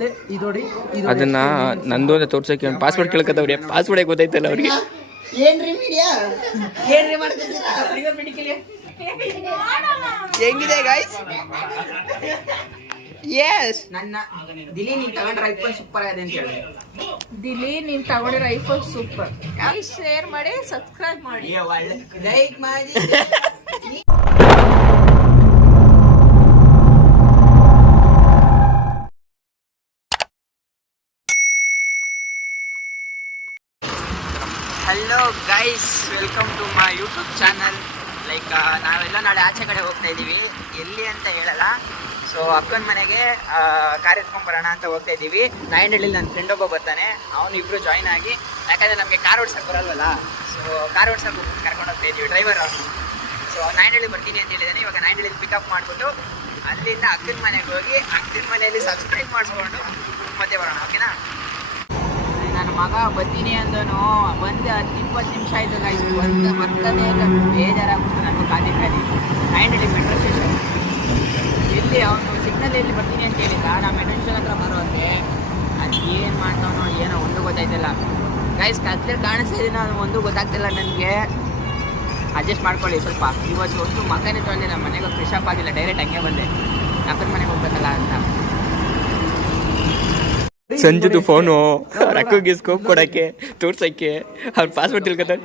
ಮತ್ತೆ ಇದೋಡಿ ಅದನ್ನ ನಂದು ಅಂತ ತೋರ್ಸಕ್ಕೆ ಪಾಸ್ವರ್ಡ್ ಕೇಳ್ಕತ್ತವ್ರಿ. ಪಾಸ್ವರ್ಡ್ ಗೊತ್ತಾಯ್ತಲ್ಲ ಅವ್ರಿಗೆ. ಏನ್ರಿ ಮೀಡಿಯಾ ಏನ್ರಿ ಮಾಡ್ತಿದ್ದೀರಾ? ಹೆಂಗಿದೆ ಗಾಯ್ಸ್? ಎಸ್ ನನ್ನ ದಿಲಿ ನೀನ್ ತಗೊಂಡ್ರ ಐಫೋನ್ ಸೂಪರ್ ಆಗಿದೆ ಅಂತ ಹೇಳಿ. ದಿಲಿ ನೀನ್ ತಗೊಂಡಿರೋ ಐಫೋನ್ ಸೂಪರ್. ಶೇರ್ ಮಾಡಿ, ಸಬ್ಸ್ಕ್ರೈಬ್ ಮಾಡಿ, ಲೈಕ್ ಮಾಡಿ. Hello guys, welcome to my YouTube channel. Like ನಾವೆಲ್ಲ ನಾಳೆ ಆಚೆ ಕಡೆ ಹೋಗ್ತಾ ಇದ್ದೀವಿ. ಎಲ್ಲಿ ಅಂತ ಹೇಳಲ್ಲ. ಸೊ ಅಕ್ಕನ ಮನೆಗೆ ಕಾರ್ ಎತ್ಕೊಂಡ್ಬರೋಣ ಅಂತ ಹೋಗ್ತಾ ಇದ್ದೀವಿ. ನಾಯಂಡಳ್ಳಿ ನನ್ನ ಫ್ರೆಂಡ್ ಒಬ್ಬ ಬರ್ತಾನೆ, ಅವನು ಇಬ್ಬರು ಜಾಯ್ನ್ ಆಗಿ, ಯಾಕಂದರೆ ನಮಗೆ ಕಾರ್ ಓಡ್ಸೋಕ್ಕೆ ಬರಲ್ವಲ್ಲ. ಸೊ ಕಾರ್ ಓಡ್ಸೋಕೆ ಕರ್ಕೊಂಡು ಹೋಗ್ತಾ ಇದ್ದೀವಿ ಡ್ರೈವರ್ ಅವನು. ಸೊ ನಾಯಂಡಳ್ಳಿ ಬರ್ತೀನಿ ಅಂತ ಹೇಳಿದ್ದಾನೆ. ಇವಾಗ ನಾಯಂಡಳ್ಳಿ ಪಿಕಪ್ ಮಾಡಿಬಿಟ್ಟು ಅಲ್ಲಿಂದ ಅಕ್ಕನ ಮನೆಗೆ ಹೋಗಿ ಅಕ್ಕನ ಮನೆಯಲ್ಲಿ ಸಬ್ಸ್ಕ್ರೈಬ್ ಮಾಡಿಸ್ಕೊಂಡು ಮತ್ತೆ ಬರೋಣ, ಓಕೆನಾ? ನನ್ನ ಮಗ ಬರ್ತೀನಿ ಅಂದನು, ಬಂದು 10-20 ನಿಮಿಷ ಆಯಿತು ಗಾಯ್ಸ್. ಬರ್ತದೆ ಇಲ್ಲ, ಬೇಜಾರಾಗ್ಬಿಟ್ಟು ನನಗೂ ಖಾಲಿ ನಾಯಂಡಳ್ಳಿ ಮೆಟ್ರೋ ಸ್ಟೇಷನ್. ಎಲ್ಲಿ ಅವನು ಸಿಗ್ನಲ್ ಎಲ್ಲಿ ಬರ್ತೀನಿ ಅಂತ ಹೇಳಿಲ್ಲ, ನಾವು ಮೆಟ್ರೋ ಸ್ಟೇಷನ್ ಹತ್ರ ಬರೋಂಗೆ. ಅದು ಏನು ಮಾಡ್ತಾವನೋ ಏನೋ ಒಂದು ಗೊತ್ತಾಯ್ತಿಲ್ಲ ಗೈಸ್. ಕತ್ಲಲ್ಲಿ ಕಾಣಿಸ್ತಾ ಇದೀನೋ ಅದು ಒಂದು ಗೊತ್ತಾಗ್ತಿಲ್ಲ ನನಗೆ. ಅಡ್ಜಸ್ಟ್ ಮಾಡ್ಕೊಳ್ಳಿ ಸ್ವಲ್ಪ. ಇವತ್ತು ಒಂದು ಮಗನೇ ತೊಳೆದೆ, ನಮ್ಮ ಮನೆಗೆ ಫ್ರೆಶ್ ಅಪ್ ಆಗಿಲ್ಲ, ಡೈರೆಕ್ಟ್ ಹಂಗೆ ಬಂದೆ, ಅಕ್ಕನ ಮನೆಗೆ ಹೋಗ್ಬೇಕಲ್ಲ ಅಂತ. ಸಂಜುದು ಫೋನು ರೊಕ್ಕಗೆ ಸ್ಕೋಪ್ ಕೊಡಕ್ಕೆ ತೋರ್ಸಕ್ಕೆ ಅವ್ರ ಪಾಸ್ವರ್ಡ್ ತಿಳ್ಕೊತಾರೆ.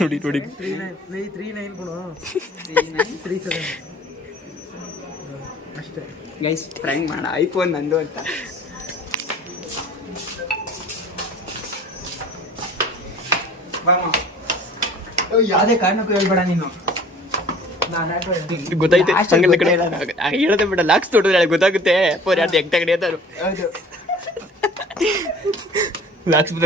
ನೋಡಿ ನೋಡಿ 39 ಅಷ್ಟೇ ಗೈಸ್. ಫ್ರ್ಯಾಂಕ್ ಮಾಡ, ಐಫೋನ್ ನಂದು ಅಂತ. ಯಾವುದೇ ಕಾರಣಕ್ಕೂ ಹೇಳ್ಬೇಡ ನೀನು. ಗೊತ್ತಾಯ್ತು ಹಂಗೆಲ್ಲ ಕಡೆ ಹೇಳದೆ ಬಿಡ. ಲಾಕ್ಸ್ ತೊಡಿದ್ರೆ ಗೊತ್ತಾಗುತ್ತೆ ಫೋನ್ ಯಾರ್ದು ಹೆಂಗ್ ತಗಡಿ ಅಂತಾರು. ಲಾಕ್ಸ್ ಬಿಡ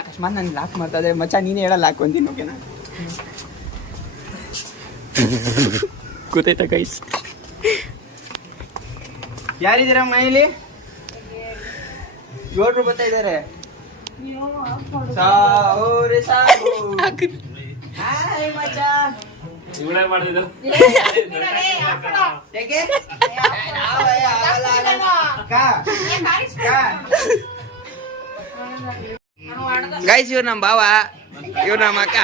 ಅಕಸ್ಮಾತ್ ನನ್ಗೆ ಲಾಕ್ ಮಾಡ್ತಾ ಮಚ್ಚ ನೀನೇ ಹೇಳಲ್ಲ ಹಾಕೊಂತೀನಿ, ಓಕೆನಾ? ಗೊತ್ತಾಯ್ತಾ ಗೈಸ್? ಯಾರಿದ್ದೀರ ಮನೇಲಿ? 7 ಬರ್ತಾ ಇದ್ದಾರೆ. ಗೈಸ್, ಇವ್ರು ನಮ್ಮ ಬಾವ, ಇವ್ರು ನಮ್ಮ ಅಕ್ಕ,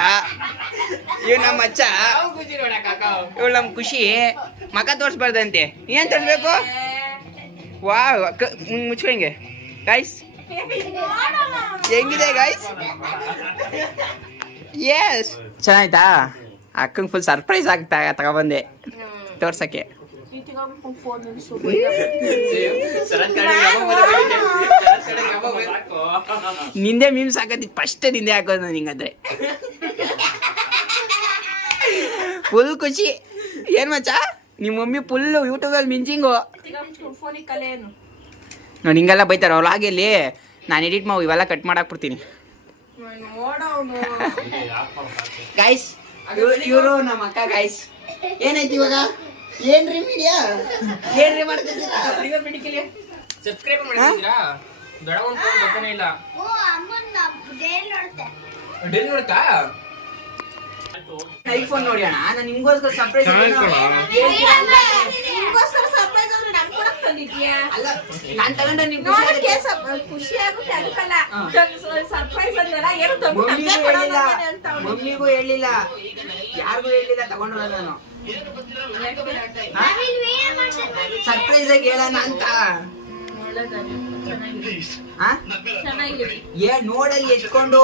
ಇವ್ರು ನಮ್ಮ ಅಚ್ಚ, ಇವ್ರು ನಮ್ಮ ಖುಷಿ. ಮಕ ತೋರಿಸ್ಬಾರ್ದಂತೆ. ಏನ್ ತೋರಿಸ್ಬೇಕು? ವಾ ಮುಚ್ಕೊಂಗೆ ಗೈಸ್. ಹೆಂಗಿದೆ ಗೈಸ್? ಎಸ್, ಚೆನ್ನಾಯ್ತಾ? ಅಕ್ಕಂಗೆ ಫುಲ್ ಸರ್ಪ್ರೈಸ್ ಆಗ್ತಾ ತಗೊಬಂದೆ ತೋರ್ಸಕ್ಕೆ. ನಿಂದೆ ಮೀಮ್ಸ್ ಹಾಕೋದಿತ್ತು ಫಸ್ಟ್, ನಿಂದೆ ಹಾಕೋದು ನಾನು. ಹಿಂಗಂದ್ರೆ ಫುಲ್ ಖುಷಿ. ಏನ್ ಮಚ್ಚ ನಿಮ್ಮ ಮಮ್ಮಿ ಫುಲ್ ಯೂಟ್ಯೂಬಲ್ಲಿ ಮಿಂಚಿಂಗು ನೋಡಿ. ಹಿಂಗೆಲ್ಲ ಬೈತಾರ ಅವ್ರು. ಹಾಗೆಲ್ಲಿ ನಾನು ಎಡಿಟ್ ಮಾಡಿ ಇವೆಲ್ಲ ಕಟ್ ಮಾಡಾಕ್ಬಿಡ್ತೀನಿ ಗೈಸ್. ಇವರು ನಮ್ಮ ಅಕ್ಕ ಗೈಸ್. ಏನಾಯ್ತು ಇವಾಗ? ಏನ್ರಿ ಮೀಡಿಯಾ ಏನ್ರಿ ಮಾಡ್ತಿದ್ದೀರಾ? ಸಬ್ಸ್ಕ್ರೈಬ್ ಮಾಡಿದ್ದೀರಾ? ದೊಡ್ಡ ಬರ್ತಾನೆ ಇಲ್ಲ. ಡೇಲ್ ನೋಡ್ತಾ ಐಫೋನ್ ನೋಡಿ ಅಣ್ಣ, ನಾನು ನಿಮ್ಗೋಸ್ಕರ ಸರ್ಪ್ರೈಸ್. ಅಲ್ಲ, ನಾನು ತಗೊಂಡ್ರೆ ನಿಮ್ಗೆ ಖುಷಿ ಆಗುತ್ತೆ ಅದಕ್ಕಲ್ಲ. ಸರ್ಪ್ರೈಸ್ ಮಮ್ಮಿಗೂ ಹೇಳಿಲ್ಲ, ಯಾರಿಗೂ ಹೇಳಿಲ್ಲ ತಗೊಂಡ್ರ. ನಾನು ಸರ್ಪ್ರೈಸ್ ಆಗಿ ಹೇಳೋಣ ಅಂತ. ನೋಡಲ್ಲಿ ಎತ್ಕೊಂಡು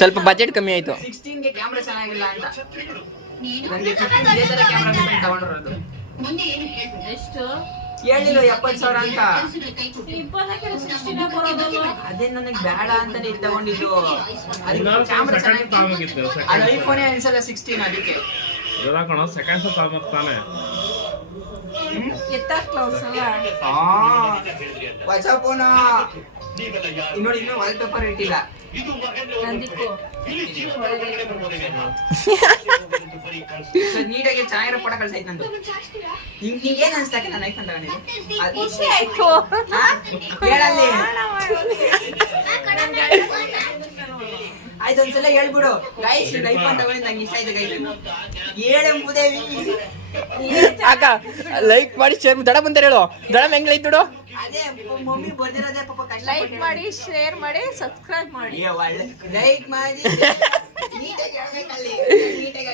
ಸ್ವಲ್ಪ ಬಜೆಟ್ ಕಮ್ಮಿ ಆಯ್ತು. 16ಗೆ ಕ್ಯಾಮ್ರಾ ಚೆನ್ನಾಗಿಲ್ಲ ಅಂತ ನನಗೆ ಕ್ಯಾಮ್ರಾ ತಗೊಂಡಿರೋದು. ಎಷ್ಟು ಹೇಳಿಲ್ಲ 70,000 ಅಂತ. ಅದೇ ನನಗೆ ಬೇಡ ಅಂತಾನೆ ತಗೊಂಡಿದ್ದು. ಕ್ಯಾಮ್ರಾ ಚೆನ್ನಾಗಿತ್ತು. ಅದು ಐಫೋನೇ ಅನ್ಸಲ್ಲ 16, ಅದಕ್ಕೆ ಸೆಕೆಂಡ್ ತಾನೆ ಹೊಸ ಫೋನ ನೋಡಿ. ಇನ್ನೂ ವಾಲ್ ಪೇಪರ್ ಇಟ್ಟಿಲ್ಲ. ನೀಟಾಗಿ ಚೆನ್ನಾಗಿರೋ ಫೋಟೋ ಕಳ್ಸೈತೆ ನಂದು. ನಿಂಗೇನ್ ಅನ್ಸ್ತಾಕೆ ನಾನು ಐಫೋನ್ ತಗೊಂಡಿದ್ದೆ? ಖುಷಿ ಆಯ್ತು. ಹೇಳಲ್ಲಿ ಆಯ್ತು ಒಂದ್ಸಲ ಹೇಳ್ಬಿಡು ಗೈಸ್ ಐಫೋನ್ ತಗೊಂಡು ನಂಗೆ ಇಷ್ಟ ಆಯ್ತು ಗೈಸ್ ಹೇಳ ಮುದೇವಿ ಅಕ್ಕ ಲೈಕ್ ಮಾಡಿ ಶೇರ್ ದಡ ಬಂತಾರೆ ಹೇಳು ದಡ ಹೆಂಗ್ಲೈತ್ ನೋಡು. ಅದೇ ಮಮ್ಮಿ ಬರ್ದಿರೋದೇ ಪಾಪ ಕಷ್ಟ ಲೈಕ್ ಮಾಡಿ ಶೇರ್ ಮಾಡಿ ಸಬ್ಸ್ಕ್ರೈಬ್ ಮಾಡಿ. ಲೈಕ್ ಮಾಡಿ ನೀಟಾಗಿ ಹೇಳ್ಬೇಕಲ್ಲಿ ನೀಟಾಗಿ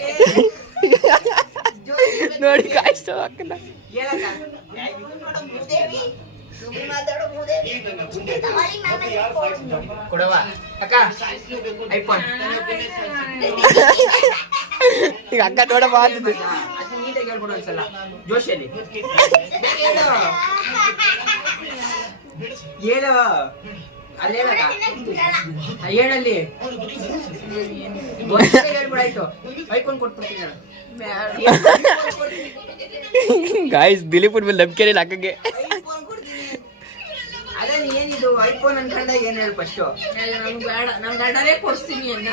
ನೋಡಿ ಕಾಯ್ತು ಅಕ್ಕನ ಹೇಳಕ್ಕ ಮುದೇವಿ ಸುಮ್ಮನೆ ಮಾತಾಡೋ ಮುದೇವಿ ಕೊಡವ ಅಕ್ಕ ಐಫೋನ್ ಈಗ ಅಕ್ಕ ನೋಡಪ್ಪ ಅಂತಿದ್ದು. ಅದು ನೀಟಾಗಿ ಹೇಳ್ಬಿಡು ಒಂದ್ಸಲ ಜೋಶಲ್ಲಿ ಹೇಳು ಹೇಳು ಅಲ್ಲಿ ಹೇಳಕ್ಕ ಹೇಳಲ್ಲಿ ಹೇಳ್ಬಿಡಾಯ್ತು ಐಫೋನ್ ಕೊಟ್ಬಿಡ್ತೀನಿ ಹೇಳು ಗಾಯ್ಸ್ ದಿಲೀಪ್ ಮೇಲೆ ನಂಬಿಕೆ ಇಲ್ಲ ಅಕ್ಕಗೆ. ಐಫೋನ್ ಕೊಡ್ತೀನಿ ಅದೇ ಏನಿದು ಐಫೋನ್ ಅನ್ಕೊಂಡ ಏನ್ ಹೇಳು ಫಸ್ಟ್ ನಮ್ಗೆ ಬೇಡ ನಮ್ ಗಂಡನೇ ಕೊಡ್ಸ್ತೀನಿ ಅಂದ್ರೆ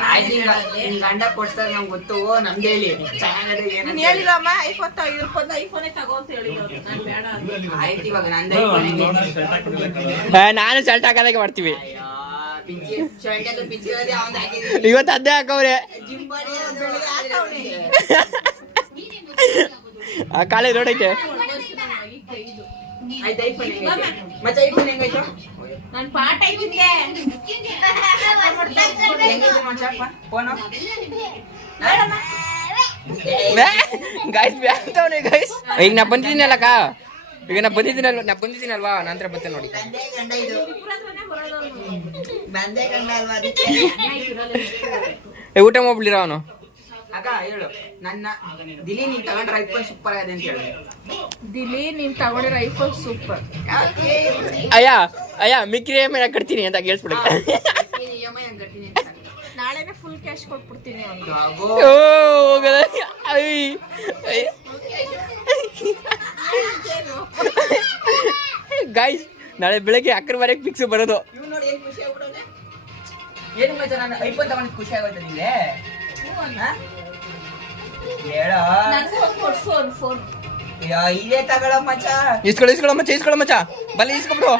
ನಿನ್ ಗಂಡ ಕೊಡ್ತಾರೆ ನಮ್ಗೆ ಗೊತ್ತು ನಮ್ಗೆ ಹೇಳಿ ಚೆನ್ನಾಗದೆ ನೀನ್ ಏನಂತ ಹೇಳಿಲ್ಲಮ್ಮ ಐಫೋನೇ ತಗೋ ಅಂತ ಹೇಳಿದ್ರು ನಾನ್ ಬೇಡ ಅಂದೆ. ಆಯ್ತು ಇವಾಗ ನಂದು ಐಫೋನ್ ನಾನು ಶರ್ಟ್ ಹಾಕೋದಾಗೆ ಮಾಡ್ತೀವಿ. ಅಯ್ಯೋ ಪಿಂಚಿ ಶರ್ಟ್ ಅದು ಪಿಂಚಿ ಅವ್ನು ಹಾಕಿದೀನಿ ಇವತ್ತು ಅದೇ ಹಾಕವ್ರೆ ಜಿಮ್ ಬಾಡಿ ಬೆಳಿಗ್ಗೆ ಹಾಕವ್ನೆ ಆ ಕಾಳೆ ನೋಡಕ್ಕೆ. ಆಯ್ತು ಐಫೋನ್ ಹೆಂಗೈತೆ ಮತ್ತೆ ಐಫೋನ್ ಹೆಂಗೈತು ನನ್ ಪಾಠ ಐತಿದ್ದೆ ಹೆಂಗೈತೆ ಮಚ್ಚಪ್ಪ ಫೋನು ಗಾಯ್ಸ್ ಬ್ಯಾಗ್ತವನೆ ಗಾಯ್ಸ್. ಈಗ ನಾ ಬಂದಿದ್ದೀನಲ್ಲಕ್ಕ ಈಗ ನಾ ಬಂದಿದ್ದೀನಲ್ವಾ ನಂತರ ಬರ್ತೇನೆ ನೋಡಿ. ಬಂದೇ ಗಂಡ ಇದು ಬಂದೇ ಗಂಡ ಅಲ್ವಾ ಅದಕ್ಕೆ ಊಟ ಮಾಡ್ಬಿಟ್ಟಿರ ಅವನು. ಅಕ್ಕ ಹೇಳು ನನ್ನ ದಿಲಿ ನೀನ್ ತಗೊಂಡ್ರೆ ಐಫೋನ್ ಸೂಪರ್ ಆಗಿದೆ ಅಂತ ಹೇಳಿ ದಿಲಿ ನೀನ್ ತಗೊಂಡಿರೋ ಐಫೋನ್ ಸೂಪರ್. ಅಯ್ಯ ಮಿಕ್ಕಿರಿ ಮೇಲೆ ಕಟ್ತೀನಿ ಅಂತ ಕೇಳಿಸ್ಬಿಡಿ. ನಾಳೆನೆ ಫುಲ್ ಕ್ಯಾಶ್ ಕೊಟ್ಬಿಡ್ತೀನಿ ಅವ್ನಿಗೆ. ಓ ಹೋಗದ ಗಾಯ್ಸ್ ನಾಳೆ ಬೆಳಗ್ಗೆ ಅಕ್ಕರ ಮನೆಗೆ ಫಿಕ್ಸ್ ಬರೋದು. ಇವ್ ನೋಡಿ ಏನ್ ಖುಷಿ ಆಗ್ಬಿಡೋನೆ ಏನು ಮಚ್ಚ ನಾನು ಐಫೋನ್ ತಗೊಂಡು ಖುಷಿ ಆಗೋಯ್ತು ನಿಂಗೆ ಹೇಳೋ ನನ್ಗೂ ಒಂದ್ ಕೊಡ್ಸು ಒಂದ್ ಫೋನ್. ಇದೇ ತಗೊಳ್ಳೋ ಮಚ್ಚ ಇಸ್ಕೊಳ್ಳೋ ಮಚ್ಚ ಬಲ್ಲ ಇಸ್ಕೊಬಿಡು.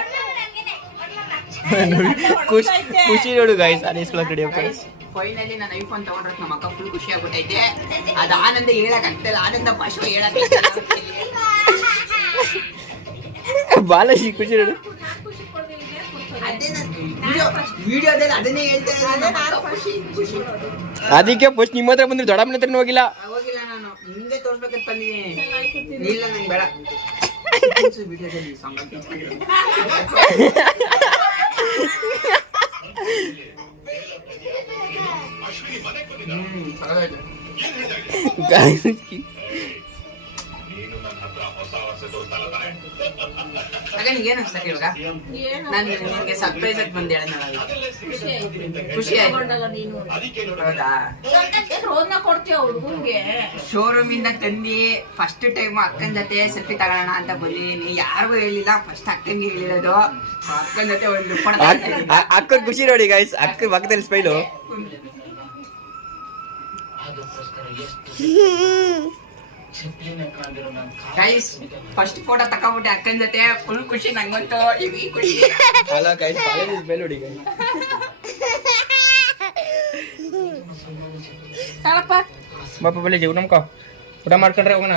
ಖುಷಿ ನೋಡು ಗಾಯ್ಸ್ ನಾನು ಇಸ್ಕೊಳಕ್ ರೆಡಿ ಆಗ್ತಾರೆ. ಫೈನಲಿ ನಾನು ಐಫೋನ್ ತಗೊಂಡ್ರೆ ನಮ್ಮ ಅಕ್ಕ ಫುಲ್ ಖುಷಿ ಆಗ್ಬಿಟ್ಟೈತೆ. ಅದು ಆನಂದ ಹೇಳಕ್ ಆಗ್ತಿಲ್ಲ ಆನಂದ ಭಾಷೆ ಹೇಳಕ್ ಬಾಲಾಜಿ ಖುಷಿ ನೋಡು. ಅದೇ ವಿಡಿಯೋದಲ್ಲಿ ಅದನ್ನೇ ಹೇಳ್ತಾ ಖುಷಿ ಖುಷಿ ಅದಕ್ಕೆ ಫಸ್ಟ್ ನಿಮ್ಮ ಹತ್ರ ಬಂದ್ರೆ ದೊಡ್ಡ ಮನೆ ಹತ್ರನೂ ಹೋಗಿಲ್ಲ. ಹೋಗಿಲ್ಲ ನಾನು ಹಿಂದೆ ತೋರ್ಸ್ಬೇಕಂತ ಬಂದಿದ್ದೀನಿ. ಇಲ್ಲ ನಂಗೆ ಬೇಡ ವಿಡಿಯೋದಲ್ಲಿ ಸಾಂಗ್ ಆಗ ನಿಂಗೆ ಏನು ಅನ್ಸ್ತಕ್ಕೆ ಇವಾಗ ನಾನು ನಿನ್ಗೆ ಸರ್ಪ್ರೈಸ್ ಆಗಿ ಬಂದು ಹೇಳಿದ್ನಲ್ಲ ಖುಷಿ ಆಯ್ತು ತಗೊಂಡಲ್ಲ ನೀನು. ಹೌದಾ ರೋದ್ನ ಕೊಡ್ತೀಯ ಹುಡುಗನ್ಗೆ. ಶೋರೂಮ್ ಇಂದ ತಂದಿ ಫಸ್ಟ್ ಟೈಮ್ ಅಕ್ಕನ ಜೊತೆ ಸೆಲ್ಫಿ ತಗೋಣ ಅಂತ ಬಂದಿದ್ದೀನಿ. ಯಾರಿಗೂ ಹೇಳಿಲ್ಲ ಫಸ್ಟ್ ಅಕ್ಕನ್ಗೆ ಹೇಳಿರೋದು. ಅಕ್ಕನ ಜೊತೆ ಒಂದು ಅಕ್ಕನ ಖುಷಿ ನೋಡಿ ಗೈಸ್. ಅಕ್ಕ ಪಕ್ಕದಲ್ಲಿ ಸ್ಮೈಲು. ಗೈಸ್ ಫಸ್ಟ್ ಫೋಟೋ ತಕೊಂಡ್ಬಿಟ್ಟೆ ಅಕ್ಕನ ಜೊತೆ ಫುಲ್ ಖುಷಿ ನಂಗಂತೂ ಈ ಖುಷಿ. ಅಲ್ಲ ಗೈಸ್ ಕಾಲೇಜ್ ಸ್ಮೈಲ್ ನೋಡಿ ಗೈಸ್. ಕಾಳಪ್ಪ ಬಾಪ ಬಲ್ಲಿ ಜೀವ ನಮ್ಕ ಊಟ ಮಾಡ್ಕೊಂಡ್ರೆ ಹೋಗೋಣ.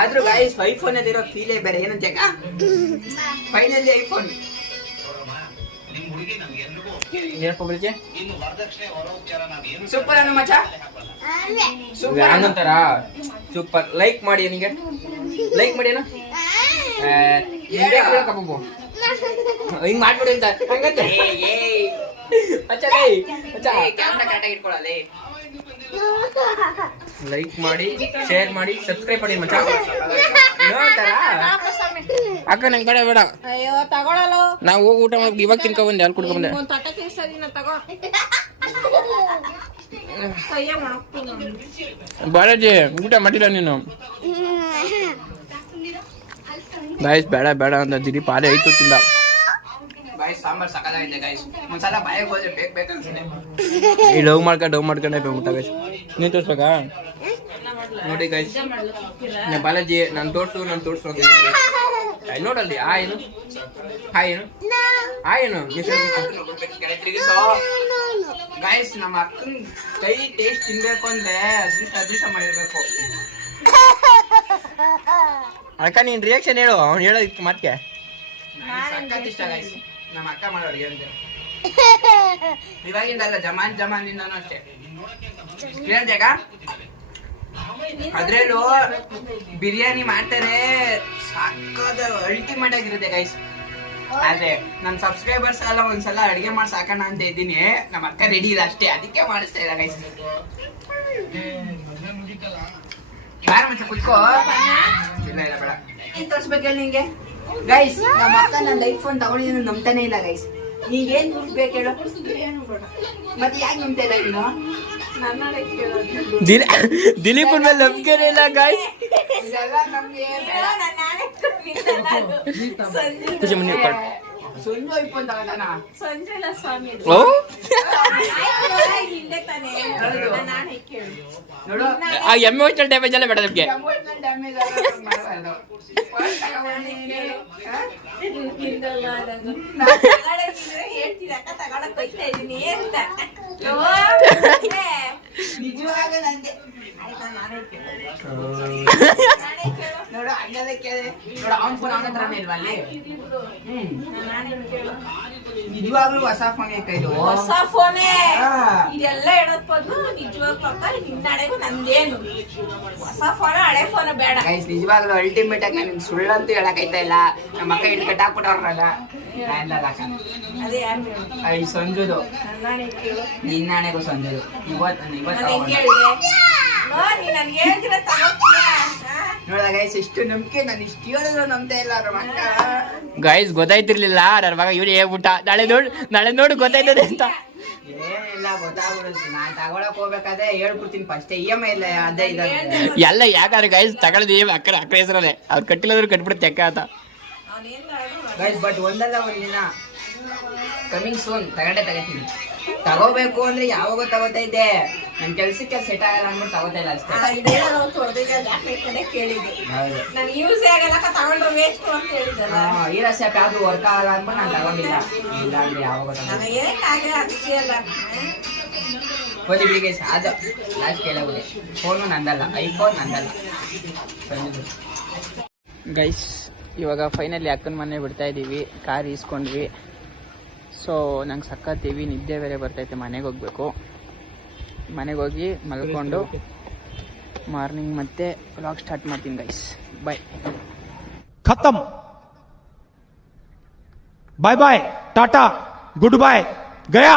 ಆದ್ರೂ ಗೈಸ್ ಐಫೋನ್ ಅಲ್ಲಿರೋ ಫೀಲೇ ಬೇರೆ ಏನಂತ ಫೈನಲಿ ಐಫೋನ್ ಏನಪ್ಪ ಬಲಿಜೆ ಸೂಪರ್ ಅನ್ನು ಮಚ್ಚ ಹಂಗಂತಾರ. ಸೂಪರ್ ಲೈಕ್ ಮಾಡಿ ನಿಂಗೆ ಲೈಕ್ ಮಾಡಿ ಏನೋ ಹಿಂಗ್ ಮಾಡ್ಬಿಡಿ ಅಂತ ಹಂಗಂತ ಕ್ಯಾಮ್ರಾ ಕರೆಕ್ಟಾಗಿ ಇಟ್ಕೊಳ್ಳಲಿ. ಲೈಕ್ ಮಾಡಿ ಶೇರ್ ಮಾಡಿ ಸಬ್ಸ್ಕ್ರೈಬ್ ಮಾಡಿ ಮಚ್ಚ. ನೋಡ್ತಾರ ಅಕ್ಕ ನಂಗೆ ಬೇಡ ಬೇಡ ಅಯ್ಯೋ ತಗೊಳಲ್ಲ. ನಾವು ಹೋಗಿ ಊಟ ಮಾಡಿ ಇವಾಗ ತಿನ್ಕೊ ಬಂದೆ ಅಲ್ಲಿ ಕುಡ್ಕೊ ಬಂದೆ. ಒಂದ್ ತಟ ಕೇಸರಿನ ತಗೋ. ಕೈಯ ಮಾಡ್ತೀನಿ. ಬಾಲಾಜಿ ಊಟ ಮಾಡಿಲ್ಲ ನೀನು. ಗಾಯ್ಸ್ ಬೇಡ ಬೇಡ ಅಂತ ದಿಲೀಪ್ ಪಾಲೆ ಐತು ತಿಂದ. ಗೈಸ್ ಸಾಂಬಾರ್ ಸಕಲಾಗಿದೆ ಗೈಸ್. ಒಂದ್ಸಲ ಬಾಯಿಗೆ ಹೋದ್ರೆ ಬೇಕು ಅನ್ಸುತ್ತೆ. ಈ ಡವ್ ಮಾಡ್ಕೊಂಡೆ ಊಟ ಗೈಸ್. ನೀನ್ ತೋರ್ಸ್ಬೇಕಾ ನೋಡಿ ಗೈಸ್. ಬಾಲಾಜಿ ನಾನು ತೋರ್ಸು ಅಂತ ನೋಡಲ್ಲಿ ಆ ಏನು ಗೈಸ್ ನಮ್ಮ ಅಕ್ಕನ ಕೈ ಟೇಸ್ಟ್ ತಿನ್ಬೇಕು ಅಂದ್ರೆ ಅದೃಷ್ಟ ಮಾಡಿರ್ಬೇಕು. ಅಕ್ಕ ನೀನ್ ರಿಯಾಕ್ಷನ್ ಹೇಳು, ಅವ್ನು ಹೇಳೋದಕ್ಕೆ ಮತ್ತೆ ಸಖತ್ ಇಷ್ಟ ಗೈಸ್ ನಮ್ಮ ಅಕ್ಕ ಮಾಡೋ ಅಡುಗೆ ಅಂತ. ಇವಾಗಿಂದಲ್ಲ ಜಮಾನ್ದಿಂದನೂ ಅಷ್ಟೇ ಹೇಳ್ದಾಗ. ಅದ್ರಲ್ಲೂ ಬಿರಿಯಾನಿ ಮಾಡ್ತಾರೆ ಸಾಕಾದ ಅಲ್ಟಿಮೇಟ್ ಆಗಿರುತ್ತೆ ಗೈಸ್. ಅದೇ ನಮ್ ಸಬ್ಸ್ಕ್ರೈಬರ್ಸ್ ಎಲ್ಲ ಒಂದ್ಸಲ ಅಡಿಗೆ ಮಾಡಿ ಸಾಕೋಣ ಅಂತ ಇದ್ದೀನಿ. ನಮ್ಮ ಅಕ್ಕ ರೆಡಿ ಇದೆ ಅಷ್ಟೇ, ಅದಕ್ಕೆ ಮಾಡಿಸ್ತಾ ಇಲ್ಲ ಗೈಸ್. ಯಾರ ಮಚ್ಚ ಕುತ್ಕೋ. ಇಲ್ಲ ಬೇಡ ಏನ್ ತೋರಿಸ್ಬೇಕು ಹೇಳಿ ನಿಂಗೆ ಗೈಸ್. ನಮ್ಮ ಅಕ್ಕ ನನ್ನ ಐಫೋನ್ ತಗೊಂಡಿದ್ದೀನಿ ನಂಬ್ತಾನೆ ಇಲ್ಲ ಗೈಸ್. ನೀಗೇನ್ ತೋರಿಸ್ಬೇಕು ಹೇಳು ಮತ್ತೆ ಯಾಕೆ ನಂಬ್ತಾ ಇಲ್ಲ ನೀನು? ದಿಲೀಪನ್ ಮೇಲೆ ನಂಬಿಕೆ ಇಲ್ಲ ಗಾಯ್ಸ್. ಸಂಜು ಐಫೋನ್ ತಗೋತಾನ ನೋಡು. ಆ ಎಮೋಷನಲ್ ಡ್ಯಾಮೇಜ್ ಎಲ್ಲ ಬೇಡ ನಮ್ಗೆ. ನಿಜವಾಗ ನಂದೆ ನೋಡು ಹಂಗದಕ್ಕೆ ನೋಡು ಅವ್ನ ಫೋನ್ ಅವನ ಹತ್ರನೇ ಇಲ್ವಾ ಅಲ್ಲಿ? ನಿಜವಾಗ್ಲೂ ಹೊಸ ಫೋನ್ ಇದು ಹೊಸ ಫೋನೇ ಇದೆಲ್ಲ ಹೇಳೋದ್ ಬದಲು ನಿಜವಾಗ್ಲೂ ನಿನ್ನಡೆಗೂ ನಂದೇನು ಹೊಸ ಫೋನ್ ಹಳೆ ಫೋನ್ ಬೇಡ ಗೈಸ್. ನಿಜವಾಗ್ಲೂ ಅಲ್ಟಿಮೇಟ್ ಆಗಿ ನಾನು ಸುಳ್ಳಂತೂ ಹೇಳಕೈತಾ ಇಲ್ಲ. ನಮ್ಮ ಅಕ್ಕ ಹಿಡಿದು ಕಟ್ಟಾಕ್ಬಿಟ್ಟವ್ರಲ್ಲ ಅದೇ ಯಾರು ಸಂಜುದು ನಿನ್ನಾಣೆಗೂ ಸಂಜುದು ನೋಡ ಗೈಸ್ ಎಷ್ಟು ನಂಬಿಕೆ. ನಾನು ಇಷ್ಟು ಹೇಳಿದ್ರು ನಂಬ್ತಾ ಇಲ್ಲ ನಮ್ಮ ಅಕ್ಕ. ಗೈಸ್ ಗೊತ್ತಾಯ್ತಿರ್ಲಿಲ್ಲ ನನ್ನ ಮಗ ಇವ್ರು ಹೇಳ್ಬಿಟ್ಟ. ನಾಳೆ ನೋಡು ಗೊತ್ತಾಯ್ತದೆ ಅಂತ. ಏನಿಲ್ಲ ಗೊತ್ತಾಗ್ಬಿಡುತ್ತೆ. ನಾನು ತಗೊಳಕ್ ಹೋಗ್ಬೇಕಾದ್ರೆ ಹೇಳ್ಬಿಡ್ತೀನಿ ಫಸ್ಟ್. EMI ಇಲ್ಲ ಅದೇ ಇದೆ ಎಲ್ಲ. ಯಾಕಂದ್ರೆ ಗೈಸ್ ತಗೊಳ್ದು ಅಕ್ಕ ಹೆಸರಲ್ಲೇ ಅವ್ರು ಕಟ್ಟಿಲ್ಲದ್ರು ಕಟ್ಬಿಡುತ್ತೆ ಅಕ್ಕ ಅಂತ ಗೈಸ್. ಬಟ್ ಒಂದಲ್ಲ ಒಂದಿನ ಕಮಿಂಗ್ ಸೂನ್ ತಗೊಂತೀನಿ. ತಗೋಬೇಕು ಅಂದ್ರೆ ಯಾವಾಗ ತಗೋತಾ ಇದ್ದೆ, ನನ್ ಕೆಲ್ಸಕ್ಕೆ ಸೆಟ್ ಆಗಲ್ಲ ಅಂದ್ಬಿಟ್ಟು ತಗೋತಾ ಇಲ್ಲ ಅಷ್ಟೇ. ಈರಸ್ ಯಾಕೆ ಯಾವ್ದು ವರ್ಕ್ ಆಗಲ್ಲ ಅಂದ್ಬಿಟ್ಟು ನಾನು ತಗೊಂಡಿಲ್ಲ. ಇಲ್ಲ ಅಂದ್ರೆ ಯಾವಾಗ ಹೋಗಿ ಗೈಸ್. ಅದು ಲಾಸ್ಟ್ ಕೇಳೋಗಿದೆ. ಫೋನು ನಂದಲ್ಲ, ಐಫೋನ್ ನಂದಲ್ಲ ಗೈಸ್. ಇವಾಗ ಫೈನಲಿ ಅಕ್ಕನ ಮನೆ ಬಿಡ್ತಾ ಇದ್ದೀವಿ. ಕಾರ್ ಈಸ್ಕೊಂಡ್ವಿ. ಸೊ ನಂಗೆ ಸಕ್ಕತ್ತೀವಿ, ನಿದ್ದೆ ಬೇರೆ ಬರ್ತೈತೆ. ಮನೆಗೆ ಹೋಗ್ಬೇಕು. ಮನೆಗೆ ಹೋಗಿ ಮಲ್ಕೊಂಡು ಮಾರ್ನಿಂಗ್ ಮತ್ತೆ ವ್ಲಾಗ್ ಸ್ಟಾರ್ಟ್ ಮಾಡ್ತೀನಿ ಗೈಸ್. ಬಾಯ್. ಖತಮ್. ಬಾಯ್ ಬಾಯ್, ಟಾಟಾ, ಗುಡ್ ಬಾಯ್, ಗಯಾ.